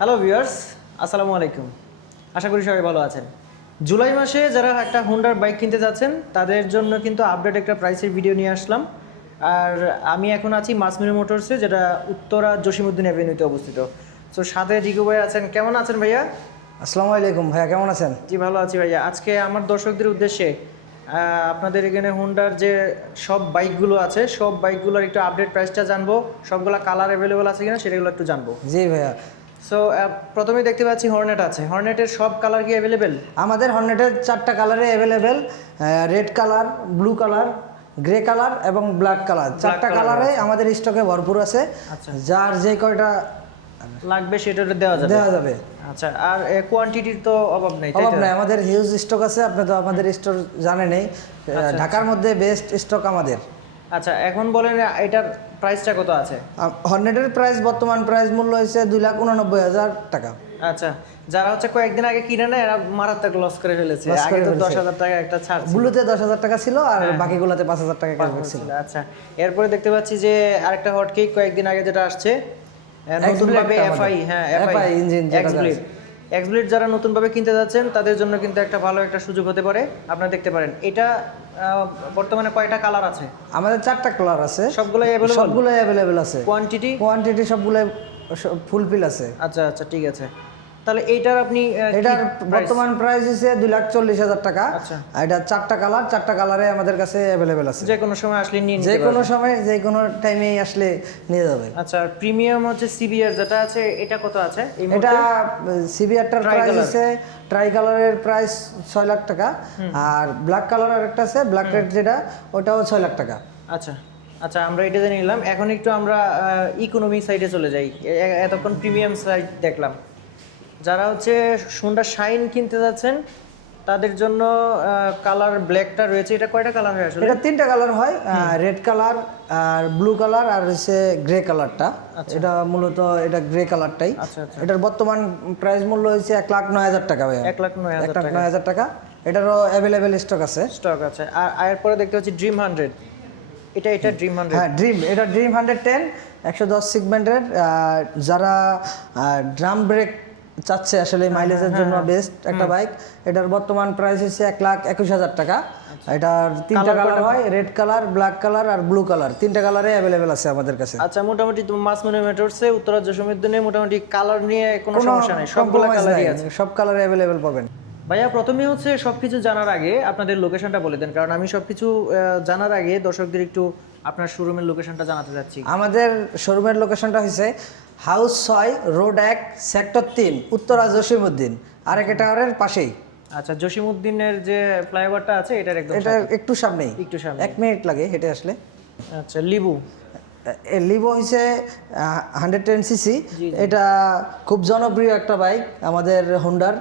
Hello viewers আসসালামু আলাইকুম। আশা করি সবাই ভালো আছেন। জুলাই মাসে যারা একটা হোন্ডার বাইক কিনতে যাচ্ছেন তাদের জন্য কিন্তু আপডেট একটা প্রাইসের ভিডিও নিয়ে আসলাম। আর আমি এখন আছি মাসমির মোটরসে যেটা উত্তরা জসিমুদ্দিন অ্যাভিনিউতে অবস্থিত। তো সাথে রিকু ভাই আছেন। কেমন আছেন ভাইয়া? আসসালামু আলাইকুম। ভাইয়া কেমন আছেন? জি ভালো আছি ভাইয়া। আজকে আমার দর্শকদের উদ্দেশ্যে আপনাদের এখানে হোন্ডার যে সব বাইকগুলো আছে সব বাইকগুলোর একটু আপডেট প্রাইসটা জানব। সবগুলো কালার অ্যাভেলেবল আছে কিনা সেটাগুলো একটু জানব। জি ভাইয়া। সো প্রথমেই দেখতে পাচ্ছি হর্নেট আছে। হর্নেটের সব কালার কি অ্যাভেলেবেল আমাদের হর্নেটের চারটা কালারে available red colour blue colour grey colour এবং ব্ল্যাক কালার চারটা কালারে আমাদের স্টকে ভরপুর আছে। আচ্ছা। যার যে কয়টা লাগবে সেটা দেওয়া যাবে। দেওয়া যাবে। আচ্ছা আর কোয়ান্টিটির তো অভাব নেই অভাব? নাই। আমাদের হিউজ স্টক আছে আপনি তো আমাদের স্টোর জানেনই। ঢাকার মধ্যে বেস্ট স্টক আমাদের। আচ্ছা এখন বলেন এটার প্রাইসটা কত আছে? হর্নেটের প্রাইস বর্তমান প্রাইস মূল্য হয়েছে দুই লাখ উননব্বই হাজার টাকা। আচ্ছা যারা হচ্ছে কয়েকদিন আগে কিনে নেয় এরা মারাত্মক লস করে ফেলেছে। আগে তো দশ হাজার টাকা একটা ছাড়। ব্লুতে দশ হাজার টাকা ছিল আর হ্যাঁ। বাকিগুলোতে পাঁচ হাজার টাকা ক্যাশব্যাক ছিল। আচ্ছা। এরপরে দেখতে পাচ্ছি যে আরেকটা হট কেক কয়েকদিন আগে যেটা আসছে নতুন ভাবে এফআই হ্যাঁ এফআই engine যেটা এক্সব্লিড যারা নতুনভাবে কিনতে যাচ্ছেন তাদের জন্য কিন্তু একটা ভালো একটা সুযোগ হতে পারে। আপনারা দেখতে পারেন। এটা বর্তমানে কয়টা কালার আছে? আমাদের চারটা কালার আছে। সবগুলাই অ্যাভেলেবল সবগুলো অ্যাভেলেবেল আছে। কোয়ান্টিটি কোয়ান্টিটি সবগুলাই ফুলফিল আছে। আচ্ছা আচ্ছা ঠিক আছে। তাহলে এইটার আপনি এটার বর্তমান প্রাইস হচ্ছে দুই লাখ চল্লিশ হাজার টাকা। আচ্ছা। আর এটা চারটা কালার চারটা কালারে আমাদের কাছে অ্যাভেলেবেল আছে। যে কোনো সময় আসলে নিয়ে যে কোনো সময় যে কোনো টাইমে আসলে নিয়ে যাবে আচ্ছা প্রিমিয়াম হচ্ছে সিবিআর যেটা আছে এটা কত আছে এটা সিবিআরটার প্রাইস। হচ্ছে ট্রাই কালারের প্রাইস ছয় লাখ টাকা। আর ব্ল্যাক কালার একটা আছে ব্ল্যাক রেড যেটা ওটাও ছয় লাখ টাকা। আচ্ছা আচ্ছা আমরা এটা জেনে নিলাম। এখন একটু আমরা ইকোনমি সাইডে চলে যাই। এতক্ষণ প্রিমিয়াম সাইড দেখলাম। যারা হচ্ছে সুন্দর শাইন কিনতে যাচ্ছেন তাদের জন্য কালার ব্ল্যাকটা রয়েছে। এটা কয়টা কালার হয় আসলে? এটা তিনটা কালার হয় রেড কালার আর ব্লু কালার আর হচ্ছে গ্রে কালারটা এটা মূলত এটা গ্রে কালারটাই আচ্ছা আচ্ছা। এটার বর্তমান প্রাইস মূল্য হয়েছে এক লাখ নয় হাজার টাকা এক লাখ নয় এক লাখ নয় হাজার টাকা। এটারও অ্যাভেলেবেল স্টক আছে। স্টক আছে। আর আর এরপরে দেখতে পাচ্ছি ড্রিম হান্ড্রেড এটা এটা ড্রিম হান্ড্রেড হ্যাঁ ড্রিম এটা ড্রিম হান্ড্রেড টেন একশো দশ সিগমেন্টের যারা ড্রাম ব্রেক চাচ্ছে আসলে মাইলেজের জন্য বেস্ট একটা বাইক এটার বর্তমান প্রাইস হচ্ছে এক লাখ একুশ হাজার টাকা। এটার তিনটা কালার হয়? রেড কালার ব্ল্যাক কালার আর ব্লু কালার তিনটা কালারে অ্যাভেলেবেল আছে আমাদের কাছে। আচ্ছা মোটামুটি তো মাস মনে মেটরসে উত্তরা জসমিদ্দিনে মোটামুটি কালার নিয়ে কোনো সমস্যা নেই। সবগুলো কালারই আছে। সব কালারে অ্যাভেলেবেল পাবেন। ভাইয়া প্রথমে হচ্ছে সবকিছু জানার আগে আপনাদের লোকেশনটা বলে দেন। কারণ আমি সবকিছু জানার আগে দর্শকদের একটু আপনার শোরুমের লোকেশনটা জানাতে চাচ্ছি আমাদের শোরুমের লোকেশনটা হয়েছে হাউস ছয় রোড এক সেক্টর তিন উত্তরা জসিমউদ্দিন। আরেক টাওয়ারের পাশেই। আচ্ছা জসিমউদ্দিনের যে ফ্লাইওভারটা আছে এটার একদম এটা একটু সামনেই। একটু সামনে এক মিনিট লাগে হেঁটে আসলে। আচ্ছা লিবু। লিভো হচ্ছে হান্ড্রেড টেন সিসি এটা খুব জনপ্রিয় একটা বাইক আমাদের হোন্ডার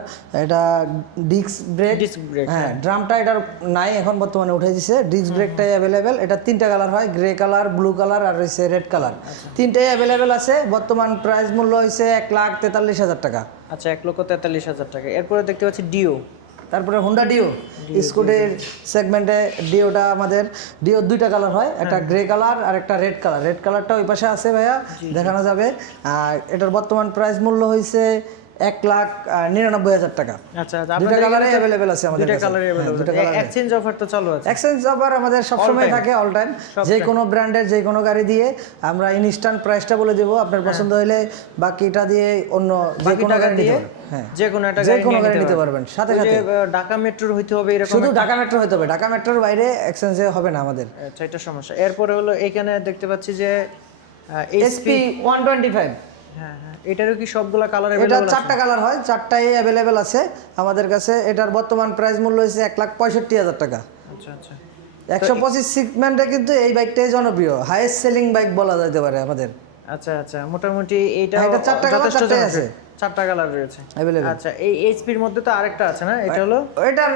এটা ডিস্ক ব্রেক হ্যাঁ ড্রামটা এটার নাই এখন বর্তমানে উঠে দিছে। ডিস্ক ব্রেকটাই অ্যাভেলেবেল এটা তিনটা কালার হয় গ্রে কালার ব্লু কালার আর হচ্ছে রেড কালার তিনটাই অ্যাভেলেবেল আছে। বর্তমান প্রাইস মূল্য হয়েছে এক লাখ তেতাল্লিশ হাজার টাকা। আচ্ছা এক লক্ষ তেতাল্লিশ হাজার টাকা। এরপরে দেখতে পাচ্ছি ডিও তারপরে হুন্ডা ডিও স্কুটির সেগমেন্টে ডিওটা আমাদের ডিও দুইটা কালার হয় একটা গ্রে কালার আর একটা রেড কালার রেড কালারটা ওই পাশে আছে ভাইয়া দেখানো যাবে। আর এটার বর্তমান প্রাইস মূল্য হয়েছে এক লাখ নিরানব্বই হাজার টাকা। আচ্ছা দুইটা কালারে অ্যাভেলেবেল আছে আমাদের। কালারই হ্যাঁ, এক্সচেঞ্জ অফার তো চালু আছে। এক্সচেঞ্জ অফার আমাদের সবসময় থাকে অল টাইম যে কোনো ব্র্যান্ডের যে কোনো গাড়ি দিয়ে আমরা ইনস্ট্যান্ট প্রাইসটা বলে দেবো। আপনার পছন্দ হলে বাকিটা দিয়ে অন্য যে কোনো গাড়ি দিয়ে হ্যাঁ যে কোনো একটা যে গাড়ি কোনো গাড়ি নিতে পারবেন। সাথে ওই সাথে। ঢাকা মেট্রোর হইতে হবে এরকম শুধু ঢাকা মেট্রো হতে হবে। ঢাকা মেট্রোর বাইরে এক্সচেঞ্জে হবে না আমাদের। আচ্ছা এটা সমস্যা। এরপরে হলো এখানে দেখতে পাচ্ছি যে SP SP one twenty five হ্যাঁ হ্যাঁ। এটারও কি সবগুলা কালার এটা চারটা কালার হয় চারটাই অ্যাভেলেবেল আছে। আমাদের কাছে এটার বর্তমান প্রাইস মূল্য হয়েছে এক লাখ পঁয়ষট্টি হাজার টাকা। আচ্ছা আচ্ছা। একশো পঁচিশ সিগমেন্টে কিন্তু এই বাইকটাই জনপ্রিয়। হাইয়েস্ট সেলিং বাইক বলা যেতে পারে আমাদের। আচ্ছা আচ্ছা। মোটামুটি হ্যাঁ, এটা চারটা কালার চারটাই আছে। চারটা কালার রয়েছে। আচ্ছা এই এইচপির মধ্যে তো আরেকটা আছে না? এটা হলো? এটার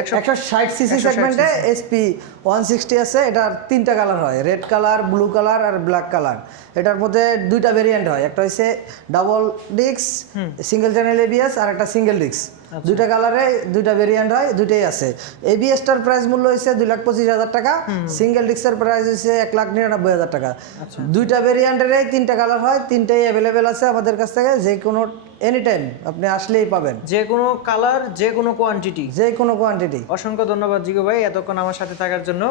একশো ষাট সিসি সেগমেন্টে এসপি ওয়ান সিক্সটি আছে এটার তিনটা কালার হয়। রেড কালার ব্লু কালার আর ব্ল্যাক কালার এটার মধ্যে দুইটা ভেরিয়েন্ট হয়। একটা হচ্ছে ডাবল ডিক্স সিঙ্গেল চ্যানেল এবিএস আর একটা সিঙ্গেল ডিক্স দুইটা কালারে দুইটা ভেরিয়েন্ট হয় দুইটাই আছে। এবিএসটার প্রাইস মূল্য হয়েছে দুই লাখ পঁচিশ হাজার টাকা সিঙ্গেল ডিস্কের প্রাইস হয়েছে এক লাখ নিরানব্বই হাজার টাকা। দুইটা ভেরিয়েন্টেরই তিনটা কালার হয় তিনটাই অ্যাভেলেবেল আছে আমাদের কাছ থেকে যে কোনো এনি টাইম আপনি আসলেই পাবেন। যে কোনো কালার যে কোনো কোয়ান্টিটি যে কোনো কোয়ান্টিটি অসংখ্য ধন্যবাদ জিগো ভাই এতক্ষণ আমার সাথে থাকার জন্য।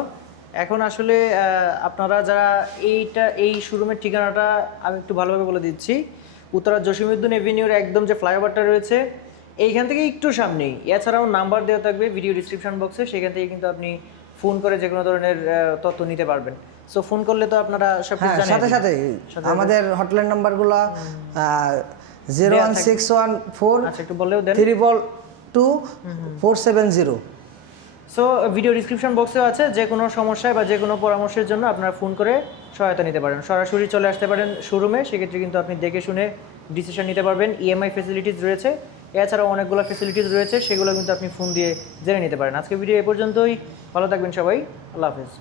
এখন আসলে আপনারা যারা এইটা এই শোরুমের ঠিকানাটা আমি একটু ভালোভাবে বলে দিচ্ছি। উত্তরা জসিমুদ্দিন এভিনিউর একদম যে ফ্লাইওভারটা রয়েছে এইখান থেকে একটু সামনেই। এছাড়াও নাম্বার দেওয়া থাকবে ভিডিও ডিসক্রিপশন বক্সে সেখান থেকে কিন্তু আপনি ফোন করে যে কোনো ধরনের তথ্য নিতে পারবেন। সো ফোন করলে তো আপনারা সব হ্যাঁ কিছু সাথে সাথে আমাদের হটলাইন নাম্বারগুলো zero one six one four আচ্ছা একটু বললেও দেন। Triple two four seven zero so video description বক্সেও আছে যে কোনো সমস্যায় বা যে কোনো পরামর্শের জন্য আপনারা ফোন করে সহায়তা নিতে পারেন। সরাসরি চলে আসতে পারেন শোরুমে সেক্ষেত্রে কিন্তু আপনি দেখে শুনে ডিসিশন নিতে পারবেন। ইএমআই ফেসিলিটিস রয়েছে। এছাড়াও অনেকগুলো ফেসিলিটিস রয়েছে, সেগুলো কিন্তু আপনি ফোন দিয়ে জেনে নিতে পারেন। আজকে ভিডিও এ পর্যন্তই। ভালো থাকবেন সবাই। আল্লাহ হাফেজ।